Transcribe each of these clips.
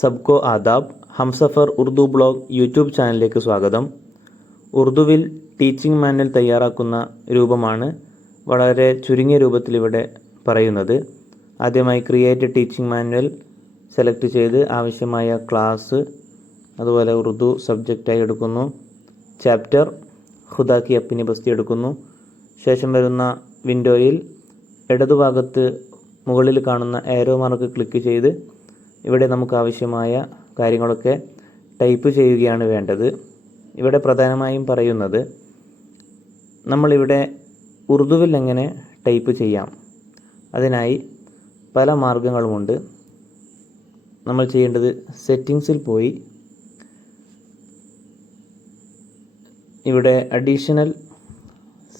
സബ്കോ ആദാബ്. Humsafar Urdu blog YouTube ചാനലിലേക്ക് സ്വാഗതം. ഉറുദുവിൽ teaching manual തയ്യാറാക്കുന്ന രൂപമാണ് വളരെ ചുരുങ്ങിയ രൂപത്തിൽ ഇവിടെ പറയുന്നത്. ആദ്യമായി ക്രിയേറ്റ് ടീച്ചിങ് മാനുവൽ സെലക്ട് ചെയ്ത് ആവശ്യമായ ക്ലാസ് അതുപോലെ ഉറുദു സബ്ജക്റ്റായി എടുക്കുന്നു. ചാപ്റ്റർ ഖുദാ കി അപ്നി ബസ്തി എടുക്കുന്നു. ശേഷം വരുന്ന വിൻഡോയിൽ ഇടതുഭാഗത്ത് മുകളിൽ കാണുന്ന ഏരോ മാർക്ക് ക്ലിക്ക് ചെയ്ത് ഇവിടെ നമുക്ക് ആവശ്യമായ കാര്യങ്ങളൊക്കെ ടൈപ്പ് ചെയ്യുകയാണ് വേണ്ടത്. ഇവിടെ പ്രധാനമായും പറയുന്നത് നമ്മളിവിടെ ഉറുദുവിൽ എങ്ങനെ ടൈപ്പ് ചെയ്യാം. അതിനായി പല മാർഗങ്ങളുമുണ്ട്. നമ്മൾ ചെയ്യേണ്ടത് സെറ്റിങ്സിൽ പോയി ഇവിടെ അഡീഷണൽ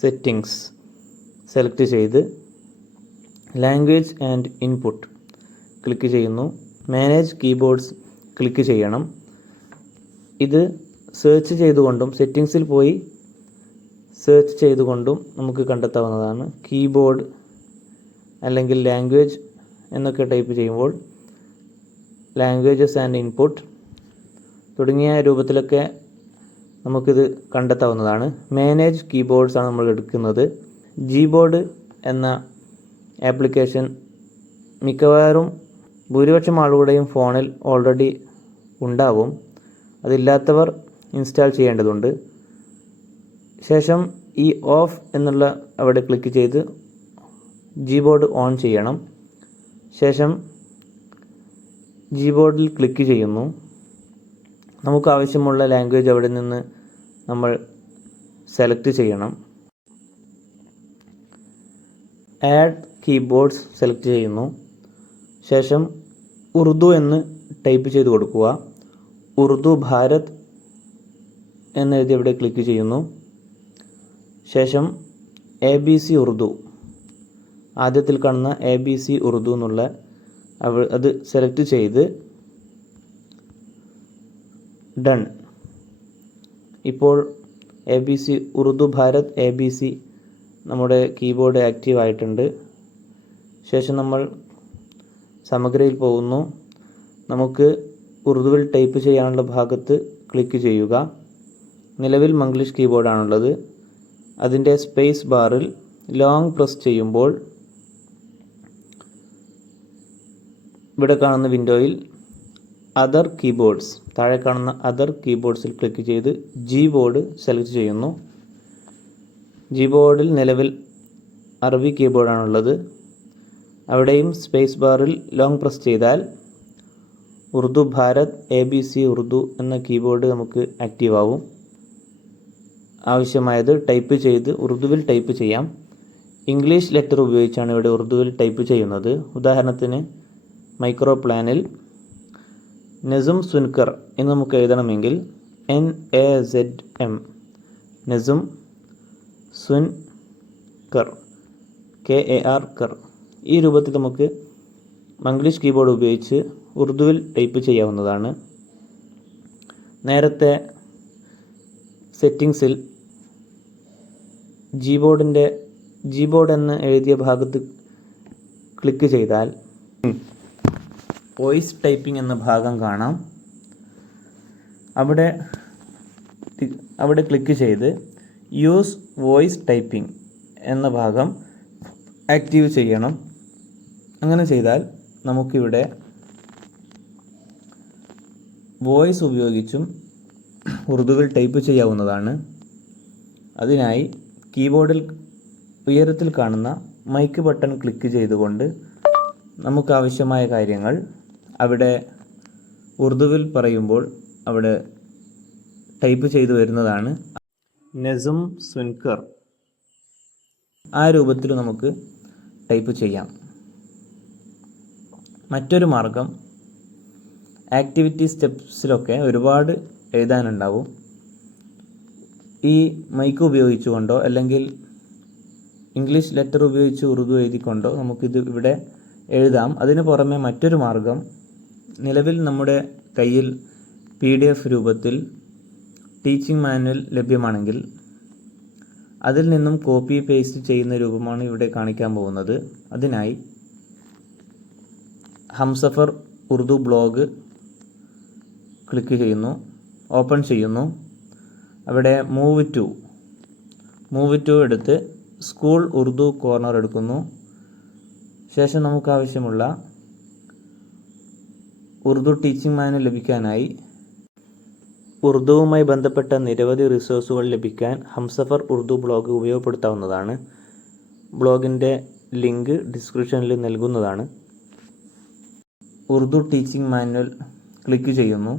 സെറ്റിങ്സ് സെലക്ട് ചെയ്ത് ലാംഗ്വേജ് ആൻഡ് ഇൻപുട്ട് ക്ലിക്ക് ചെയ്യുന്നു. മാനേജ് കീബോർഡ്സ് ക്ലിക്ക് ചെയ്യണം. ഇത് സെർച്ച് ചെയ്തുകൊണ്ടും സെറ്റിങ്സിൽ പോയി സെർച്ച് ചെയ്തുകൊണ്ടും നമുക്ക് കണ്ടെത്താവുന്നതാണ്. കീബോർഡ് അല്ലെങ്കിൽ ലാംഗ്വേജ് എന്നൊക്കെ ടൈപ്പ് ചെയ്യുമ്പോൾ ലാംഗ്വേജസ് ആൻഡ് ഇൻപുട്ട് തുടങ്ങിയ രൂപത്തിലൊക്കെ നമുക്കിത് കണ്ടെത്താവുന്നതാണ്. മാനേജ് കീബോർഡ്സ് ആണ് നമ്മൾ എടുക്കുന്നത്. ജീബോർഡ് എന്ന ആപ്ലിക്കേഷൻ മിക്കവാറും ഭൂരിപക്ഷം ആളുകളുടെയും ഫോണിൽ ഓൾറെഡി ഉണ്ടാവും. അതില്ലാത്തവർ ഇൻസ്റ്റാൾ ചെയ്യേണ്ടതുണ്ട്. ശേഷം ഈ ഓഫ് എന്നുള്ള അവിടെ ക്ലിക്ക് ചെയ്ത് ജീബോർഡ് ഓൺ ചെയ്യണം. ശേഷം ജീബോർഡിൽ ക്ലിക്ക് ചെയ്യുന്നു. നമുക്ക് ആവശ്യമുള്ള ലാംഗ്വേജ് അവിടെ നിന്ന് നമ്മൾ സെലക്ട് ചെയ്യണം. ആഡ് കീബോർഡ്സ് സെലക്ട് ചെയ്യുന്നു. ശേഷം ഉറുദു എന്ന് ടൈപ്പ് ചെയ്ത് കൊടുക്കുക. ഉറുദു ഭാരത് എന്നെഴുതി അവിടെ ക്ലിക്ക് ചെയ്യുന്നു. ശേഷം ABC ഉറുദു ആദ്യത്തിൽ കാണുന്ന ABC ഉറുദു എന്നുള്ള അത് സെലക്ട് ചെയ്ത് ഡൺ. ഇപ്പോൾ ABC ഉറുദു ഭാരത് ABC നമ്മുടെ കീബോർഡ് ആക്റ്റീവ് ആയിട്ടുണ്ട്. ശേഷം നമ്മൾ സമഗ്രയിൽ പോകുന്നു. നമുക്ക് ഉറുദുവിൽ ടൈപ്പ് ചെയ്യാനുള്ള ഭാഗത്ത് ക്ലിക്ക് ചെയ്യുക. നിലവിൽ മംഗ്ലീഷ് കീബോർഡാണുള്ളത്. അതിൻ്റെ സ്പേസ് ബാറിൽ ലോങ് പ്രസ് ചെയ്യുമ്പോൾ ഇവിടെ കാണുന്ന വിൻഡോയിൽ അതർ കീബോർഡ്സ് താഴെ കാണുന്ന അതർ കീബോർഡ്സിൽ ക്ലിക്ക് ചെയ്ത് ജീബോർഡ് സെലക്ട് ചെയ്യുന്നു. ജീബോർഡിൽ നിലവിൽ അറബി കീബോർഡാണുള്ളത്. അവിടെയും സ്പേസ് ബാറിൽ ലോങ് പ്രസ് ചെയ്താൽ ഉറുദു ഭാരത് ABC ഉറുദു എന്ന കീബോർഡ് നമുക്ക് ആക്റ്റീവ് ആവും. ആവശ്യമായത് ടൈപ്പ് ചെയ്ത് ഉറുദുവിൽ ടൈപ്പ് ചെയ്യാം. ഇംഗ്ലീഷ് ലെറ്റർ ഉപയോഗിച്ചാണ് ഇവിടെ ഉറുദുവിൽ ടൈപ്പ് ചെയ്യുന്നത്. ഉദാഹരണത്തിന് മൈക്രോ പ്ലാനിൽ നസും സുൻകർ എന്ന് നമുക്ക് എഴുതണമെങ്കിൽ NAZM നസും സുൻകർ KAR കർ. ഈ രൂപത്തിൽ നമുക്ക് മംഗ്ലീഷ് കീബോർഡ് ഉപയോഗിച്ച് ഉറുദുവിൽ ടൈപ്പ് ചെയ്യാവുന്നതാണ്. നേരത്തെ സെറ്റിങ്സിൽ ജീബോർഡ് എന്ന് എഴുതിയ ഭാഗത്ത് ക്ലിക്ക് ചെയ്താൽ വോയിസ് ടൈപ്പിംഗ് എന്ന ഭാഗം കാണാം. അവിടെ ക്ലിക്ക് ചെയ്ത് യൂസ് വോയിസ് ടൈപ്പിംഗ് എന്ന ഭാഗം ആക്റ്റീവ് ചെയ്യണം. അങ്ങനെ ചെയ്താൽ നമുക്കിവിടെ വോയിസ് ഉപയോഗിച്ചും ഉറുദുവിൽ ടൈപ്പ് ചെയ്യാവുന്നതാണ്. അതിനായി കീബോർഡിൽ ഉയരത്തിൽ കാണുന്ന മൈക്ക് ബട്ടൺ ക്ലിക്ക് ചെയ്തുകൊണ്ട് നമുക്കാവശ്യമായ കാര്യങ്ങൾ അവിടെ ഉറുദുവിൽ പറയുമ്പോൾ അവിടെ ടൈപ്പ് ചെയ്തു വരുന്നതാണ്. നസും സുൻകർ ആ രൂപത്തിൽ നമുക്ക് ടൈപ്പ് ചെയ്യാം. മറ്റൊരു മാർഗം ആക്ടിവിറ്റി സ്റ്റെപ്സിലൊക്കെ ഒരുപാട് എഴുതാനുണ്ടാവും. ഈ മൈക്ക് ഉപയോഗിച്ചുകൊണ്ടോ അല്ലെങ്കിൽ ഇംഗ്ലീഷ് ലെറ്റർ ഉപയോഗിച്ച് ഉറുദു എഴുതിക്കൊണ്ടോ നമുക്കിത് ഇവിടെ എഴുതാം. അതിന് പുറമെ മറ്റൊരു മാർഗം നിലവിൽ നമ്മുടെ കയ്യിൽ PDF രൂപത്തിൽ ടീച്ചിങ് മാനുവൽ ലഭ്യമാണെങ്കിൽ അതിൽ നിന്നും കോപ്പി പേസ്റ്റ് ചെയ്യുന്ന രൂപമാണ് ഇവിടെ കാണിക്കാൻ പോകുന്നത്. അതിനായി ഹംസഫർ ഉറുദു ബ്ലോഗ് ക്ലിക്ക് ചെയ്യുന്നു, ഓപ്പൺ ചെയ്യുന്നു. അവിടെ മൂവ് ടു എടുത്ത് സ്കൂൾ ഉറുദു കോർണർ എടുക്കുന്നു. ശേഷം നമുക്ക് ആവശ്യമുള്ള ഉറുദു ടീച്ചിങ് മാനുവൽ ലഭിക്കാനായി ഉറുദുവുമായി ബന്ധപ്പെട്ട നിരവധി റിസോഴ്സുകൾ ലഭിക്കാൻ ഹംസഫർ ഉറുദു ബ്ലോഗ് ഉപയോഗപ്പെടുത്താവുന്നതാണ്. ബ്ലോഗിൻ്റെ ലിങ്ക് ഡിസ്ക്രിപ്ഷനിൽ നൽകുന്നതാണ്. ഉറുദു ടീച്ചിങ് മാനുവൽ ക്ലിക്ക് ചെയ്യുന്നു.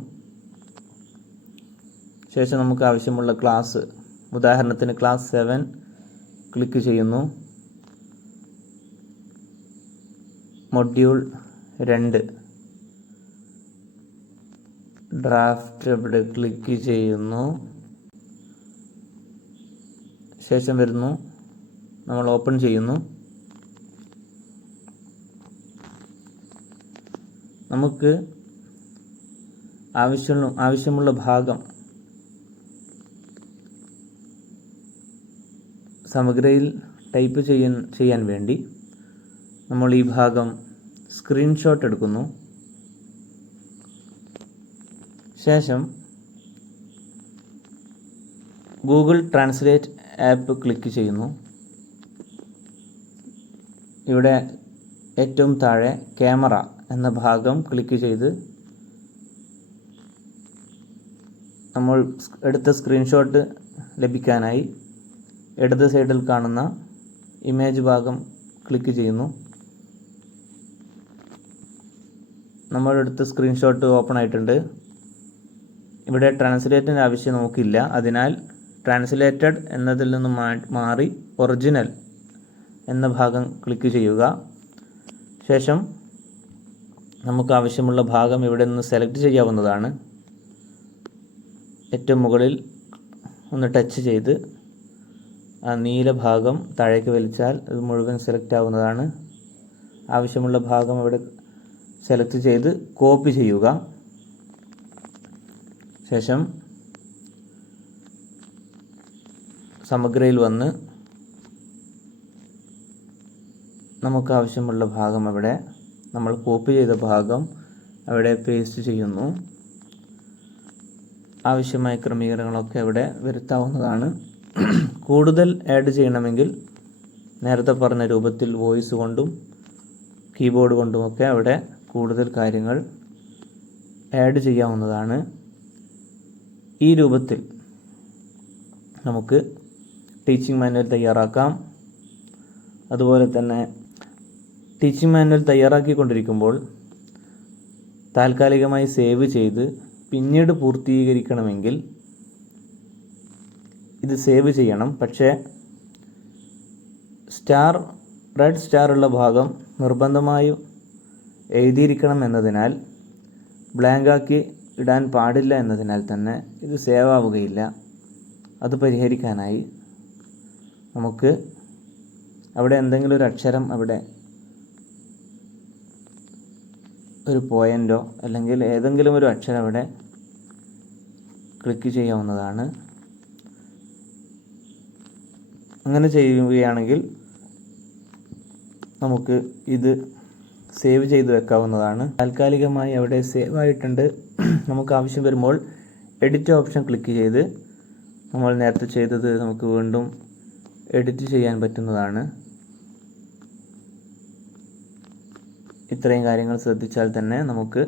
ശേഷം നമുക്ക് ആവശ്യമുള്ള ക്ലാസ്, ഉദാഹരണത്തിന് ക്ലാസ് 7 ക്ലിക്ക് ചെയ്യുന്നു. മൊഡ്യൂൾ 2 ഡ്രാഫ്റ്റ് ഇവിടെ ക്ലിക്ക് ചെയ്യുന്നു. ശേഷം വരുന്നു, നമ്മൾ ഓപ്പൺ ചെയ്യുന്നു. നമുക്ക് ആവശ്യമുള്ള ഭാഗം സമഗ്രയിൽ ടൈപ്പ് ചെയ്യാൻ വേണ്ടി നമ്മൾ ഈ ഭാഗം സ്ക്രീൻഷോട്ട് എടുക്കുന്നു. ശേഷം ഗൂഗിൾ ട്രാൻസ്ലേറ്റ് ആപ്പ് ക്ലിക്ക് ചെയ്യുന്നു. ഇവിടെ ഏറ്റവും താഴെ ക്യാമറ എന്ന ഭാഗം ക്ലിക്ക് ചെയ്ത് നമ്മൾ എടുത്ത സ്ക്രീൻഷോട്ട് ലഭിക്കാനായി ഇടത് സൈഡിൽ കാണുന്ന ഇമേജ് ഭാഗം ക്ലിക്ക് ചെയ്യുന്നു. നമ്മൾ എടുത്ത സ്ക്രീൻഷോട്ട് ഓപ്പൺ ആയിട്ടുണ്ട്. ഇവിടെ ട്രാൻസ്ലേറ്റിൻ്റെ ആവശ്യം നമുക്കില്ല. അതിനാൽ ട്രാൻസ്ലേറ്റഡ് എന്നതിൽ നിന്ന് മാറി ഒറിജിനൽ എന്ന ഭാഗം ക്ലിക്ക് ചെയ്യുക. ശേഷം നമുക്ക് ആവശ്യമുള്ള ഭാഗം ഇവിടെ നിന്ന് സെലക്ട് ചെയ്യാവുന്നതാണ്. ഏറ്റവും മുകളിൽ ഒന്ന് ടച്ച് ചെയ്ത് ആ നീല ഭാഗം താഴേക്ക് വലിച്ചാൽ ഇത് മുഴുവൻ സെലക്ട് ആവുന്നതാണ്. ആവശ്യമുള്ള ഭാഗം ഇവിടെ സെലക്ട് ചെയ്ത് കോപ്പി ചെയ്യുക. ശേഷം സമഗ്രയിൽ വന്ന് നമുക്ക് ആവശ്യമുള്ള ഭാഗം അവിടെ നമ്മൾ കോപ്പി ചെയ്ത ഭാഗം അവിടെ പേസ്റ്റ് ചെയ്യുന്നു. ആവശ്യമായ ക്രമീകരണങ്ങളൊക്കെ അവിടെ വരുത്താവുന്നതാണ്. കൂടുതൽ ആഡ് ചെയ്യണമെങ്കിൽ നേരത്തെ പറഞ്ഞ രൂപത്തിൽ വോയിസ് കൊണ്ടും കീബോർഡ് കൊണ്ടുമൊക്കെ അവിടെ കൂടുതൽ കാര്യങ്ങൾ ആഡ് ചെയ്യാവുന്നതാണ്. ഈ രൂപത്തിൽ നമുക്ക് ടീച്ചിങ് മാനുവൽ തയ്യാറാക്കാം. അതുപോലെ തന്നെ ടീച്ചിങ് മാനുവൽ തയ്യാറാക്കിക്കൊണ്ടിരിക്കുമ്പോൾ താൽക്കാലികമായി സേവ് ചെയ്ത് പിന്നീട് പൂർത്തീകരിക്കണമെങ്കിൽ ഇത് സേവ് ചെയ്യണം. പക്ഷേ റെഡ് സ്റ്റാർ ഉള്ള ഭാഗം നിർബന്ധമായും എഴുതിയിരിക്കണം എന്നതിനാൽ ബ്ലാങ്കാക്കി ഇടാൻ പാടില്ല എന്നതിനാൽ തന്നെ ഇത് സേവ് ആവുകയില്ല. അത് പരിഹരിക്കാനായി നമുക്ക് അവിടെ എന്തെങ്കിലും ഒരു അക്ഷരം, അവിടെ ഒരു പോയിൻ്റോ അല്ലെങ്കിൽ ഏതെങ്കിലും ഒരു അക്ഷരം അവിടെ ക്ലിക്ക് ചെയ്യാവുന്നതാണ്. അങ്ങനെ ചെയ്യുകയാണെങ്കിൽ നമുക്ക് ഇത് സേവ് ചെയ്ത് വെക്കാവുന്നതാണ്. താൽക്കാലികമായി അവിടെ സേവ് ആയിട്ടുണ്ട്. നമുക്ക് ആവശ്യം വരുമ്പോൾ എഡിറ്റ് ഓപ്ഷൻ ക്ലിക്ക് ചെയ്ത് നമ്മൾ നേരത്തെ ചെയ്തത് നമുക്ക് വീണ്ടും എഡിറ്റ് ചെയ്യാൻ പറ്റുന്നതാണ്. ഇത്രയും കാര്യങ്ങൾ ശ്രദ്ധിച്ചാൽ തന്നെ നമുക്ക്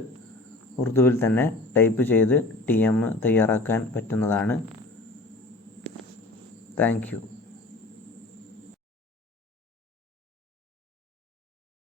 ഉറുദുവിൽ തന്നെ ടൈപ്പ് ചെയ്ത് TM തയ്യാറാക്കാൻ പറ്റുന്നതാണ്. Thank you.